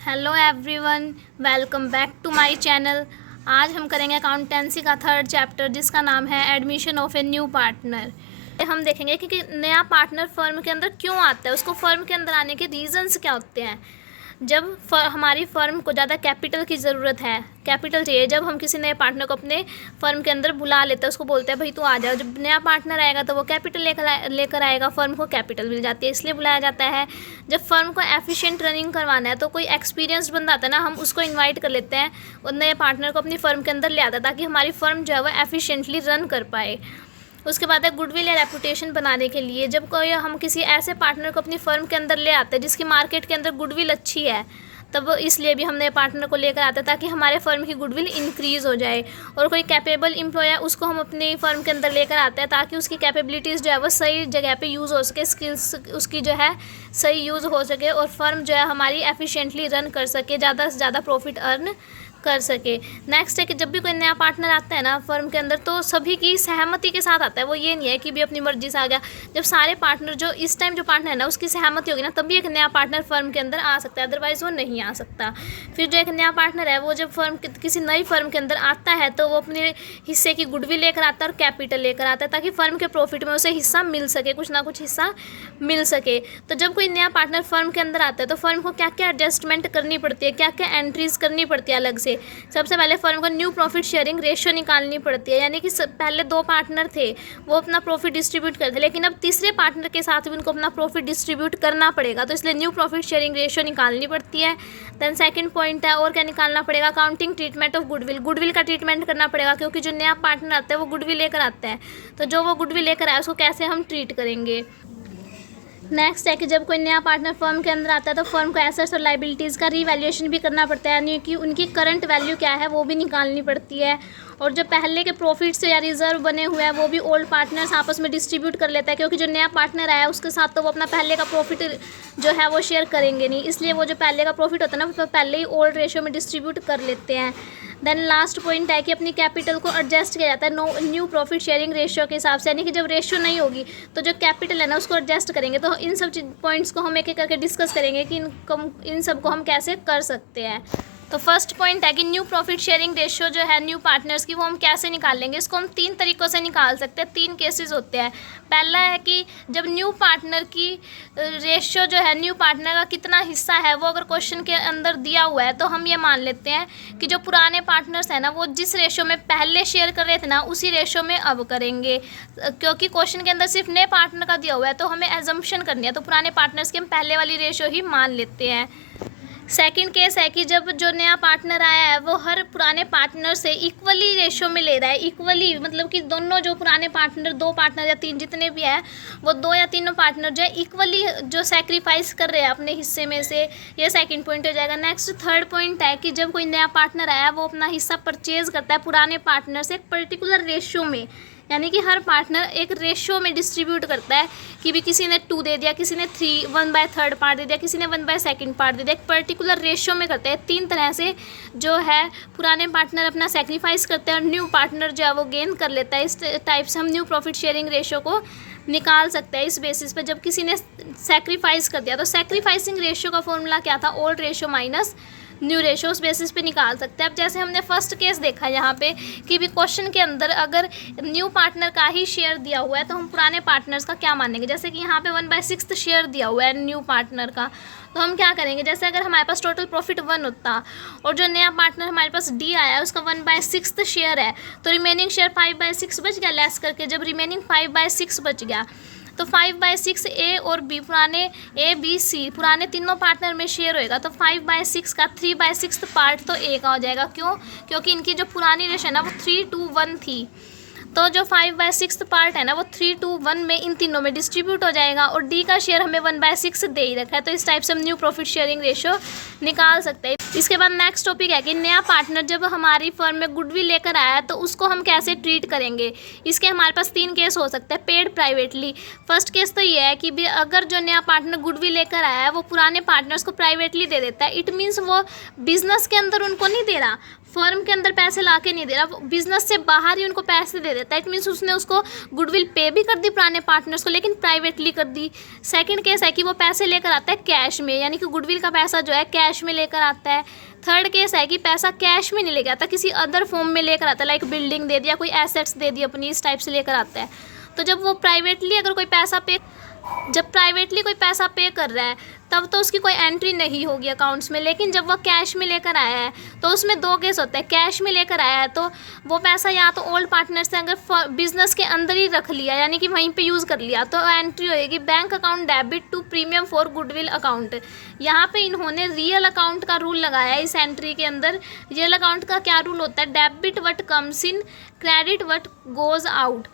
Hello everyone, welcome back to my channel. आज हम करेंगे अकाउंटेंसी का थर्ड चैप्टर जिसका नाम है admission of a new partner. हम देखेंगे कि नया पार्टनर फर्म के अंदर क्यों आता है, उसको फर्म के अंदर आने के रीजंस क्या होते हैं। जब हमारी फर्म को ज़्यादा कैपिटल की ज़रूरत है, कैपिटल चाहिए, जब हम किसी नए पार्टनर को अपने फर्म के अंदर बुला लेते हैं, उसको बोलते हैं भाई तू आ जाओ। जब नया पार्टनर आएगा तो वो कैपिटल लेकर आएगा, फर्म को कैपिटल मिल जाती है, इसलिए बुलाया जाता है। जब फर्म को एफिशिएंट रनिंग करवाना है तो कोई एक्सपीरियंस बंदा आता है ना, हम उसको इन्वाइट कर लेते हैं और नए पार्टनर को अपनी फर्म के अंदर ले आता है ताकि हमारी फर्म जो है वो एफिशिएंटली रन कर पाए। उसके बाद है गुडविल या रेपुटेशन बनाने के लिए। जब कोई हम किसी ऐसे पार्टनर को अपनी फर्म के अंदर ले आते हैं जिसकी मार्केट के अंदर गुडविल अच्छी है, तब इसलिए भी हम नए पार्टनर को लेकर आते हैं ताकि हमारे फर्म की गुडविल इंक्रीज़ हो जाए। और कोई कैपेबल एम्प्लॉय है उसको हम अपनी फर्म के अंदर लेकर आते हैं ताकि उसकी कैपेबिलिटीज़ जो है वो सही जगह पे यूज़ हो सके, स्किल्स उसकी जो है सही यूज़ हो सके और फर्म जो है हमारी एफिशिएंटली रन कर सके, ज़्यादा से ज़्यादा प्रॉफिट अर्न कर सके। नेक्स्ट है कि जब भी कोई नया पार्टनर आता है ना फर्म के अंदर तो सभी की सहमति के साथ आता है, वो ये नहीं है कि भी अपनी मर्जी से आ गया। जब सारे पार्टनर जो इस टाइम जो पार्टनर है ना उसकी सहमति होगी ना तभी एक नया पार्टनर फर्म के अंदर आ सकता है, अदरवाइज़ वो नहीं आ सकता। फिर जो एक नया पार्टनर है वो जब किसी नई फर्म के अंदर आता है तो वो अपने हिस्से की गुडविल लेकर आता है और कैपिटल लेकर आता है ताकि फर्म के प्रॉफिट में उसे हिस्सा मिल सके, कुछ ना कुछ हिस्सा मिल सके। तो जब कोई नया पार्टनर फर्म के अंदर आता है तो फर्म को क्या क्या एडजस्टमेंट करनी पड़ती है, क्या क्या एंट्रीज करनी पड़ती है अलग से। सबसे पहले फर्म को न्यू प्रॉफिट शेयरिंग रेशियो निकालनी पड़ती है, यानी कि पहले दो पार्टनर थे वो अपना प्रॉफिट डिस्ट्रीब्यूट करते थे, लेकिन अब तीसरे पार्टनर के साथ भी उनको अपना प्रॉफिट डिस्ट्रीब्यूट करना पड़ेगा, तो इसलिए न्यू प्रॉफिट शेयरिंग रेशियो निकालनी पड़ती है। देन सेकंड पॉइंट है और क्या निकालना पड़ेगा, accounting treatment of goodwill. Goodwill का ट्रीटमेंट करना पड़ेगा क्योंकि जो नया पार्टनर आता है वो गुडविल लेकर आता है, तो जो वो गुडविल लेकर आया उसको कैसे हम ट्रीट करेंगे। नेक्स्ट है कि जब कोई नया पार्टनर फर्म के अंदर आता है तो फर्म को एसेट्स और लाइबिलिटीज़ का रीवैल्यूएशन भी करना पड़ता है, यानी कि उनकी करंट वैल्यू क्या है वो भी निकालनी पड़ती है। और जो पहले के प्रॉफिट्स या रिजर्व बने हुए हैं वो भी ओल्ड पार्टनर्स आपस में डिस्ट्रीब्यूट कर लेता है, क्योंकि जो नया पार्टनर आया उसके साथ तो वो अपना पहले का प्रॉफिट जो है वो शेयर करेंगे नहीं, इसलिए वो जो पहले का प्रॉफिट होता है ना वो पहले ही ओल्ड रेशियो में डिस्ट्रीब्यूट कर लेते हैं। देन लास्ट पॉइंट है कि अपनी कैपिटल को एडजस्ट किया जाता है न्यू प्रॉफिट शेयरिंग रेशियो के हिसाब से, यानी कि जब रेशियो नहीं होगी तो जो कैपिटल है ना उसको एडजस्ट करेंगे। तो इन सब पॉइंट्स को हम एक एक करके डिस्कस करेंगे कि इन सब को हम कैसे कर सकते हैं। तो फर्स्ट पॉइंट है कि न्यू प्रॉफिट शेयरिंग रेशियो जो है न्यू पार्टनर्स की वो हम कैसे निकाल लेंगे। इसको हम तीन तरीक़ों से निकाल सकते हैं, तीन केसेस होते हैं। पहला है कि जब न्यू पार्टनर की रेशियो जो है न्यू पार्टनर का कितना हिस्सा है वो अगर क्वेश्चन के अंदर दिया हुआ है तो हम ये मान लेते हैं कि जो पुराने पार्टनर्स हैं ना वो जिस रेशियो में पहले शेयर कर रहे थे ना उसी रेशियो में अब करेंगे, क्योंकि क्वेश्चन के अंदर सिर्फ नए पार्टनर का दिया हुआ है तो हमें एजम्पशन करनी है, तो पुराने पार्टनर्स की हम पहले वाली रेशियो ही मान लेते हैं। सेकंड केस है कि जब जो नया पार्टनर आया है वो हर पुराने पार्टनर से इक्वली रेशियो में ले रहा है, इक्वली मतलब कि दोनों जो पुराने पार्टनर, दो पार्टनर या तीन जितने भी हैं वो दो या तीनों पार्टनर जो है इक्वली जो सेक्रीफाइस कर रहे हैं अपने हिस्से में से, ये सेकंड पॉइंट हो जाएगा। नेक्स्ट थर्ड पॉइंट है कि जब कोई नया पार्टनर आया वो अपना हिस्सा परचेज करता है पुराने पार्टनर से एक पर्टिकुलर रेशियो में, यानी कि हर पार्टनर एक रेशियो में डिस्ट्रीब्यूट करता है कि भी किसी ने 2 दे दिया, किसी ने 1/3 पार्ट दे दिया, किसी ने 1/2 पार्ट दे दिया, एक पर्टिकुलर रेशियो में करते हैं। तीन तरह से जो है पुराने पार्टनर अपना सेक्रीफाइस करते हैं और न्यू पार्टनर जो है वो गेन कर लेता है। इस टाइप से हम न्यू प्रॉफिट शेयरिंग रेशियो को निकाल सकते हैं इस बेसिस पे। जब किसी ने सेक्रीफाइस कर दिया तो सेक्रीफाइसिंग रेशियो का फॉर्मूला क्या था, old ratio minus new ratio, उस बेसिस पे निकाल सकते हैं। अब जैसे हमने फर्स्ट केस देखा यहाँ पे कि भी क्वेश्चन के अंदर अगर न्यू पार्टनर का ही शेयर दिया हुआ है तो हम पुराने पार्टनर्स का क्या मानेंगे। जैसे कि यहाँ पे 1/6 शेयर दिया हुआ है न्यू पार्टनर का, तो हम क्या करेंगे, जैसे अगर हमारे पास टोटल प्रॉफिट 1 होता और जो नया पार्टनर हमारे पास डी आया है उसका 1/6 शेयर है तो रिमेनिंग शेयर 5/6 बच गया लेस करके। जब रिमेनिंग 5/6 बच गया तो 5/6 ए और बी, पुराने ए बी सी पुराने तीनों पार्टनर में शेयर होएगा, तो 5/6 का 3/6 पार्ट तो ए का हो जाएगा। क्यों? क्योंकि इनकी जो पुरानी रेशियो है ना वो 3:1 थी, तो जो 5/6 पार्ट है ना वो 3:1 में इन तीनों में डिस्ट्रीब्यूट हो जाएगा और डी का शेयर हमें 1/6 दे ही रखा है, तो इस टाइप से हम न्यू प्रॉफिट शेयरिंग रेशियो निकाल सकते हैं। इसके बाद नेक्स्ट टॉपिक है कि नया पार्टनर जब हमारी फर्म में गुडविल लेकर आया है तो उसको हम कैसे ट्रीट करेंगे। इसके हमारे पास तीन केस हो सकते हैं, पेड, प्राइवेटली। फर्स्ट केस तो ये है कि भी अगर जो नया पार्टनर गुडविल लेकर आया है वो पुराने पार्टनर्स को प्राइवेटली दे देता है, इट मीन्स वो बिजनेस के अंदर उनको नहीं दे रहा, फर्म के अंदर पैसे ला के नहीं दे रहा, बिजनेस से बाहर ही उनको पैसे दे देता है। इट मीन्स उसने उसको गुडविल पे भी कर दी पुराने पार्टनर्स को, लेकिन प्राइवेटली कर दी। सेकंड केस है कि वो पैसे लेकर आता है कैश में, यानी कि गुडविल का पैसा जो है कैश में लेकर आता है। थर्ड केस है कि पैसा कैश में नहीं लेकर आता, किसी अदर फॉर्म में लेकर आता है, लाइक बिल्डिंग दे दिया, कोई एसेट्स दे दी अपनी, इस टाइप से लेकर आता है। तो जब वो प्राइवेटली अगर कोई पैसा पे कर रहा है तब तो उसकी कोई एंट्री नहीं होगी अकाउंट्स में। लेकिन जब वो कैश में लेकर आया है तो उसमें दो केस होते हैं। कैश में लेकर आया है तो वो पैसा या तो ओल्ड पार्टनर से अगर बिजनेस के अंदर ही रख लिया, यानी कि वहीं पे यूज़ कर लिया, तो एंट्री होएगी bank account debit to premium for goodwill account. यहाँ पे इन्होंने रियल अकाउंट का रूल लगाया है इस एंट्री के अंदर। रियल अकाउंट का क्या रूल होता है? Debit what comes in, credit what goes out.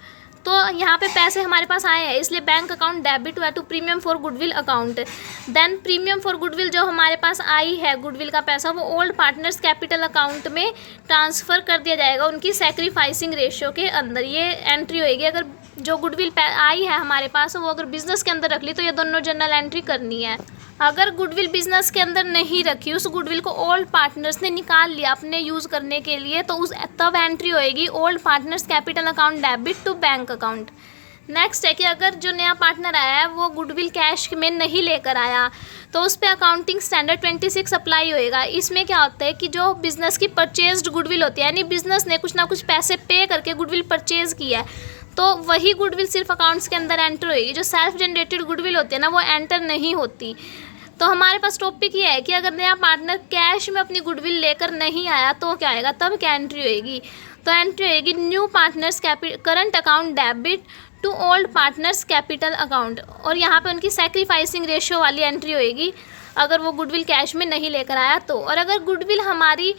तो यहाँ पे पैसे हमारे पास आए हैं, इसलिए बैंक अकाउंट डेबिट हुआ to premium for goodwill account. Then premium for goodwill जो हमारे पास आई है गुडविल का पैसा, वो ओल्ड पार्टनर्स कैपिटल अकाउंट में ट्रांसफ़र कर दिया जाएगा उनकी सैक्रिफाइसिंग रेशियो के अंदर। ये एंट्री होएगी। अगर जो गुडविल आई है हमारे पास वो अगर बिजनेस के अंदर रख ली तो ये दोनों जर्नल एंट्री करनी है। अगर गुडविल बिजनेस के अंदर नहीं रखी, उस गुडविल को ओल्ड पार्टनर्स ने निकाल लिया अपने यूज़ करने के लिए, तो उस तब एंट्री होएगी old partners capital account debit to bank account. Next है कि अगर जो नया पार्टनर आया है वो गुडविल कैश में नहीं लेकर आया तो उस पर अकाउंटिंग स्टैंडर्ड 26 अप्लाई होएगा। इसमें क्या होता है कि जो बिज़नेस की परचेज्ड गुडविल होती है, यानी बिज़नेस ने कुछ ना कुछ पैसे पे करके गुडविल परचेज़ किया है, तो वही गुडविल सिर्फ अकाउंट्स के अंदर एंटर होएगी। जो सेल्फ जनरेटेड गुडविल होती है ना, वो एंटर नहीं होती। तो हमारे पास टॉपिक ये है कि अगर नया पार्टनर कैश में अपनी गुडविल लेकर नहीं आया तो क्या आएगा, तब क्या एंट्री होएगी? तो एंट्री होएगी new partners current account debit to old partners capital account. और यहाँ पे उनकी सैक्रिफाइसिंग रेशियो वाली एंट्री होएगी अगर वो गुडविल कैश में नहीं लेकर आया तो। और अगर गुडविल हमारी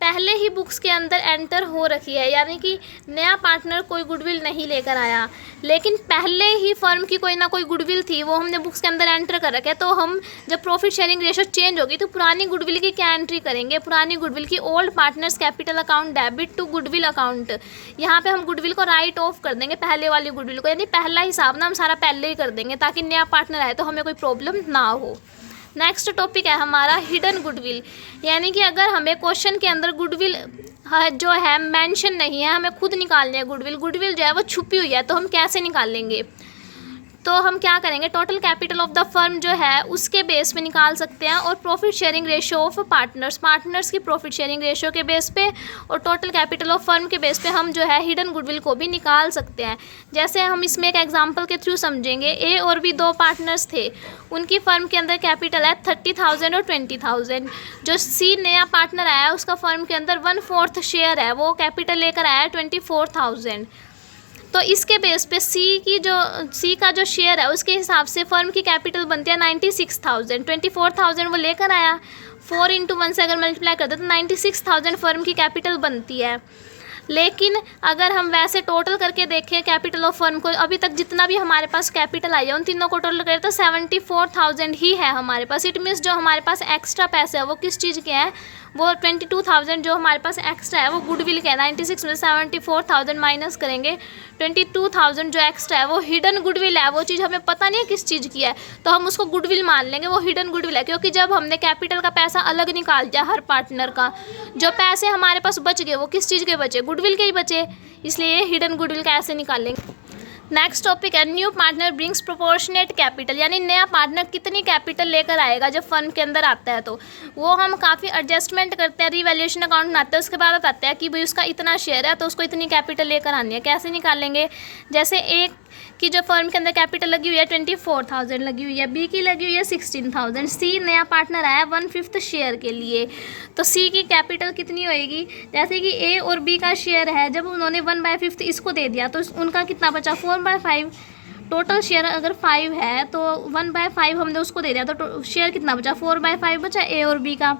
पहले ही बुक्स के अंदर एंटर हो रखी है, यानी कि नया पार्टनर कोई गुडविल नहीं लेकर आया, लेकिन पहले ही फर्म की कोई ना कोई गुडविल थी, वो हमने बुक्स के अंदर एंटर कर रखा है, तो हम जब प्रॉफिट शेयरिंग रेशियो चेंज होगी तो पुरानी गुडविल की क्या एंट्री करेंगे? पुरानी गुडविल की old partners capital account debit to goodwill account. यहाँ पे हम गुडविल को राइट ऑफ कर देंगे, पहले वाली गुडविल को, यानी पहला हिसाब ना हम सारा पहले ही कर देंगे ताकि नया पार्टनर आए तो हमें कोई प्रॉब्लम ना हो। नेक्स्ट टॉपिक है हमारा हिडन गुडविल, यानी कि अगर हमें क्वेश्चन के अंदर गुडविल जो है मेंशन नहीं है, हमें खुद निकालनी है गुडविल जो है वो छुपी हुई है, तो हम कैसे निकालेंगे? तो हम क्या करेंगे, total capital of the firm जो है उसके बेस पे निकाल सकते हैं, और profit sharing ratio of partners की प्रॉफिट शेयरिंग रेशियो के बेस पे और टोटल कैपिटल ऑफ फर्म के बेस पे हम जो है हिडन गुडविल को भी निकाल सकते हैं। जैसे हम इसमें एक एग्जांपल के थ्रू समझेंगे। ए और बी दो पार्टनर्स थे, उनकी फर्म के अंदर कैपिटल है 30,000 और 20,000। जो सी नया पार्टनर आया उसका फर्म के अंदर 1/4 शेयर है, वो कैपिटल लेकर आया 24,000। तो इसके बेस पे सी का जो शेयर है उसके हिसाब से फर्म की कैपिटल बनती है 96,000। 24,000 वो लेकर आया, 4 × 1 से अगर मल्टीप्लाई करते तो 96,000 फर्म की कैपिटल बनती है। लेकिन अगर हम वैसे टोटल करके देखें कैपिटल ऑफ फर्म को, अभी तक जितना भी हमारे पास कैपिटल आई है उन तीनों को टोटल करें तो 74,000 ही है हमारे पास। इट मीन्स जो हमारे पास एक्स्ट्रा पैसे है वो किस चीज़ के हैं? वो 22,000 जो हमारे पास एक्स्ट्रा है वो गुडविल के है। 96 में 74,000 माइनस करेंगे, 22,000 जो एक्स्ट्रा है वो हिडन गुडविल है। वो चीज़ हमें पता नहीं है किस चीज़ की है, तो हम उसको गुडविल मान लेंगे, वो हिडन गुडविल है। क्योंकि जब हमने कैपिटल का पैसा अलग निकाल दिया हर पार्टनर का, जो पैसे हमारे पास बच गए वो किस चीज़ के बचे? गुडविल के ही बचे, इसलिए हिडन गुडविल का ऐसे निकालेंगे। नेक्स्ट टॉपिक है new partner brings proportionate capital, यानी नया पार्टनर कितनी कैपिटल लेकर आएगा जब फर्म के अंदर आता है। तो वो हम काफ़ी एडजस्टमेंट करते हैं, रिवैल्यूएशन अकाउंट बनाते हैं, उसके बाद बताते हैं कि भाई उसका इतना शेयर है तो उसको इतनी कैपिटल लेकर आनी है। कैसे निकालेंगे? जैसे एक की जो फर्म के अंदर कैपिटल लगी हुई है 24,000 लगी हुई है, बी की लगी हुई है 16,000, सी नया पार्टनर आया 1/5 शेयर के लिए, तो सी की कैपिटल कितनी होएगी? जैसे कि ए और बी का शेयर है, जब उन्होंने 1/5 इसको दे दिया तो उनका कितना बचा? 4/5। टोटल शेयर अगर 5 है तो 1/5 हमने उसको दे दिया तो शेयर कितना बचा? 4/5 बचा ए और बी का।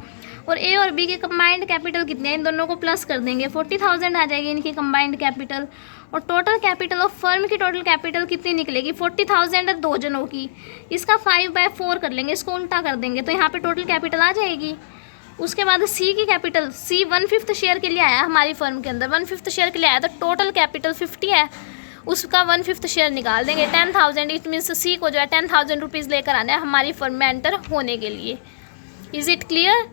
और ए और बी के कंबाइंड कैपिटल कितने हैं? इन दोनों को प्लस कर देंगे, 40,000 आ जाएगी इनकी कंबाइंड कैपिटल। और टोटल कैपिटल ऑफ फर्म की टोटल कैपिटल कितनी निकलेगी? 40,000 है दो जनों की, इसका 5/4 कर लेंगे, इसको उल्टा कर देंगे तो यहाँ पे टोटल कैपिटल आ जाएगी। उसके बाद सी की कैपिटल, सी 1/5 शेयर के लिए आया हमारी फर्म के अंदर, 1/5 शेयर के लिए आया तो टोटल कैपिटल 50 है, उसका 1/5 शेयर निकाल देंगे 10,000। इट मीन्स सी को जो है 10,000 रुपीज़ लेकर आना है हमारी फर्म में एंटर होने के लिए। Is it clear?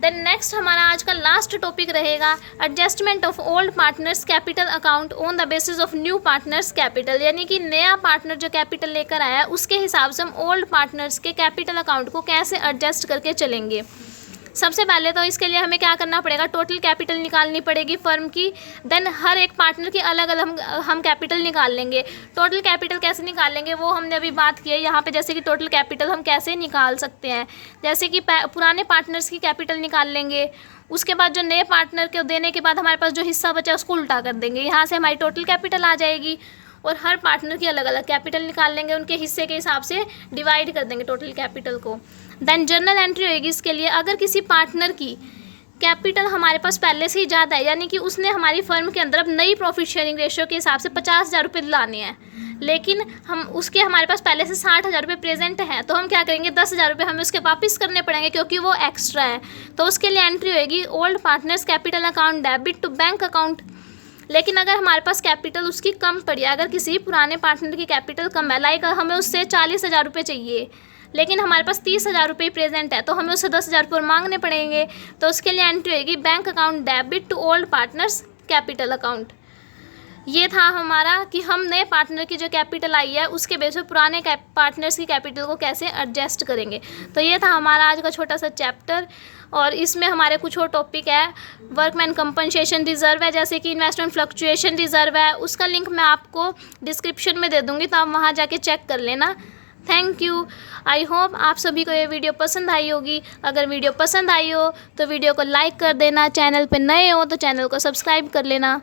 Then next हमारा आज का लास्ट टॉपिक रहेगा adjustment of old partners capital account on the basis of new partners capital, यानी कि नया पार्टनर जो कैपिटल लेकर आया है उसके हिसाब से हम ओल्ड पार्टनर्स के कैपिटल अकाउंट को कैसे एडजस्ट करके चलेंगे। सबसे पहले तो इसके लिए हमें क्या करना पड़ेगा, टोटल कैपिटल निकालनी पड़ेगी फर्म की। देन हर एक पार्टनर की अलग अलग हम कैपिटल निकाल लेंगे। टोटल कैपिटल कैसे निकालेंगे वो हमने अभी बात की है यहाँ पे, जैसे कि टोटल कैपिटल हम कैसे निकाल सकते हैं, जैसे कि पुराने पार्टनर्स की कैपिटल निकाल लेंगे। उसके बाद जो नए पार्टनर को देने के बाद हमारे पास जो हिस्सा बचा उसको उल्टा कर देंगे, यहाँ से हमारी टोटल कैपिटल आ जाएगी। और हर पार्टनर की अलग अलग कैपिटल निकाल लेंगे, उनके हिस्से के हिसाब से डिवाइड कर देंगे टोटल कैपिटल को। देन जर्नल एंट्री होएगी इसके लिए, अगर किसी पार्टनर की कैपिटल हमारे पास पहले से ही ज़्यादा है, यानी कि उसने हमारी फर्म के अंदर अब नई प्रॉफिट शेयरिंग रेशियो के हिसाब से 50,000 रुपये लाने हैं, लेकिन हम उसके हमारे पास पहले से 60,000 रुपये प्रेजेंट हैं, तो हम क्या करेंगे 10,000 रुपये हमें उसके वापस करने पड़ेंगे क्योंकि वो एक्स्ट्रा है। तो उसके लिए एंट्री होएगी old partners capital account debit to bank account. लेकिन अगर हमारे पास कैपिटल उसकी कम पड़ी, अगर किसी पुराने पार्टनर की कैपिटल कम है, लाइक हमें उससे 40,000 रुपये चाहिए लेकिन हमारे पास 30,000 रुपये प्रेजेंट है, तो हमें उससे 10,000 रुपये मांगने पड़ेंगे। तो उसके लिए एंट्री होगी bank account debit to old partners capital account. ये था हमारा कि हम नए पार्टनर की जो कैपिटल आई है उसके बेस पे पुराने पार्टनर्स की कैपिटल को कैसे एडजस्ट करेंगे। तो ये था हमारा आज का छोटा सा चैप्टर, और इसमें हमारे कुछ और टॉपिक है। वर्कमैन कंपनसेशन रिजर्व है, जैसे कि इन्वेस्टमेंट फ्लक्चुएशन रिजर्व है, उसका लिंक मैं आपको डिस्क्रिप्शन में दे दूँगी, तो आप वहाँ जाके चेक कर लेना। Thank you. आई होप आप सभी को ये वीडियो पसंद आई होगी। अगर वीडियो पसंद आई हो तो वीडियो को लाइक कर देना, चैनल पे नए हो तो चैनल को सब्सक्राइब कर लेना।